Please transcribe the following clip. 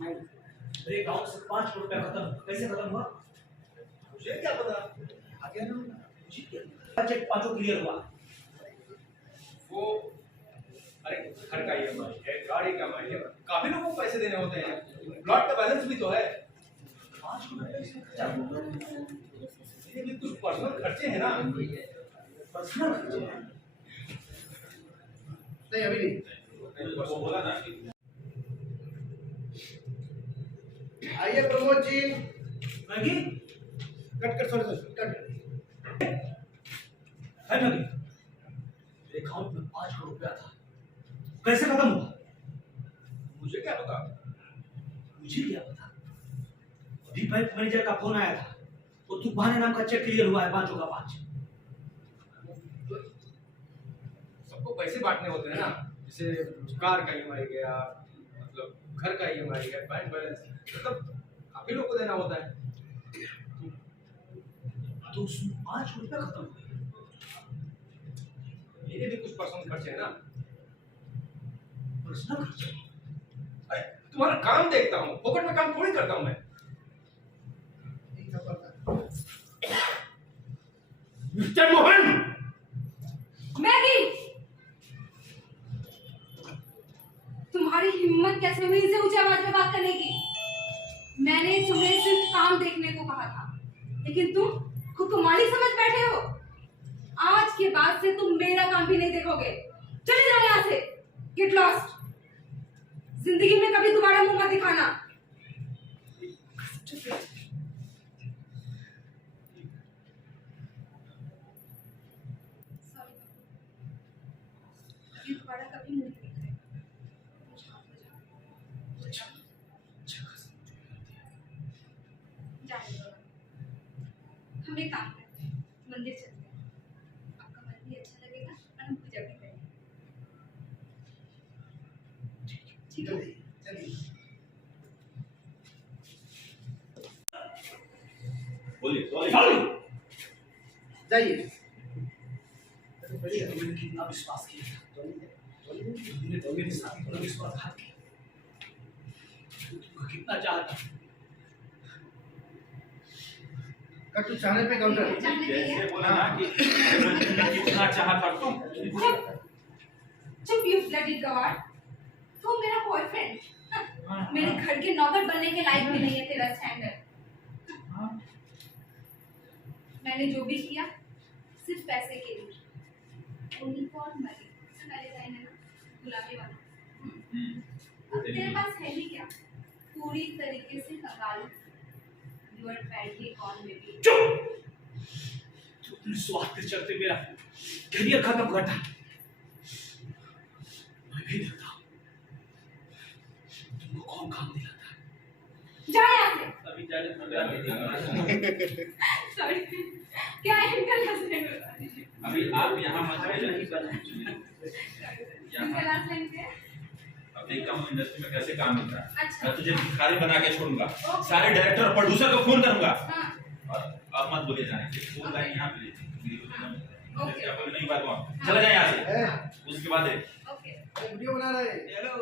मेरे अकाउंट से 5 करोड़ रुपया खत्म, कैसे खत्म हुआ? मुझे क्या पता। आगे ना मुझे क्या चेक पांचों क्लियर हुआ। वो अरे घर का ईएमआई है, गाड़ी का ईएमआई है, काफी लोगों को पैसे देने होते हैं, प्लॉट का बैलेंस भी तो है। 5 करोड़ रुपया इसमें खर्चा हुआ। ये भी कुछ पर्सनल खर्चे हैं ना। पर्सनल खर्चे हैं। नहीं अभी नहीं। वो बोला ना कि आइए Pramod ji. Maggi cut sorry cut. है मैगी। मेरे अकाउंट में 5 करोड़ रुपया था, कैसे खत्म हुआ? मुझे क्या पता। मुझे क्या पता? अभी बैंक मैनेजर का फोन आया था, वो तूफान नाम का चेक क्लियर हुआ है 5 का 5। सबको पैसे बांटने होते हैं ना, जैसे कार का ईएमआई गया, मतलब घर का ईएमआई है, बैंक बैलेंस, मतलब काफी लोग को देना होता है। तो उसमें 5 करोड़ रुपया खत्म हो गया। मेरे भी कुछ पर्सनल खर्चे हैं ना। पर्सनल खर्चे? अरे तुम्हारा काम देखता हूँ, फोकट में काम थोड़ी करता हूँ मैं। मिस्टर मोहन, मैगी, तुम्हारी हिम्मत कैसे हुई इनसे ऊंची आवाज में बात करने की? मैंने तुम्हें सिर्फ काम देखने को कहा था, लेकिन तुम खुद को मालिक समझ बैठे हो। आज के बाद से तुम मेरा काम भी नहीं देखोगे। चले जाओ यहाँ से। Get lost. जिंदगी में कभी दोबारा मुंह मत दिखाना। सॉरी, दोबारा कभी मुंह नहीं दिखाएगा। हम एक काम करते हैं, मंदिर चलते हैं। आपका मन भी अच्छा लगेगा और हम पूजा भी करेंगे। ठीक है? चलिए बोलिए जाइए। बढ़िया, तुमने कितना विश्वास किया था। तुमने तो मेरे साथ इतना विश्वासघात किया। तुमको कितना चाहता। कट चाहने पे काउंटर। जैसे बोला ना कि कितना चाहता तुम। चुप यू ब्लडी गवार। तू मेरा बॉयफ्रेंड, मेरे घर के नौकर बनने के लायक भी नहीं है तेरा स्टैंडर्ड। मैंने जो भी किया सिर्फ पैसे के लिए। Only for money. सुना लेता है ना, गुलाबी वाला। अब तेरे पास है भी क्या? पूरी तरीके से कंगाल। You are badly gone baby. चुप! तो अपने स्वार्थ के चलते मेरा करियर खत्म करता। मैं भी देखता हूँ तुमको कौन काम दिलाता है। जा यहाँ से। अभी जाने सॉरी, क्या इनका लास्ट लाइन? अभी आप यहाँ मत आइए। इनका लास्ट लाइन क्या है? अब देखता हूँ इंडस्ट्री में कैसे काम मिलता है। अच्छा। मैं तुझे भिखारी बना के छोड़ूंगा, ओके। सारे डायरेक्टर और प्रोड्यूसर को फोन करूंगा। हाँ। और अब मत बोले जाने के, फोन लाइन यहाँ पे ओके। नहीं बात वहाँ चला जाए यहाँ से। उसके बाद ओके। वीडियो बना रहे हैं। हेलो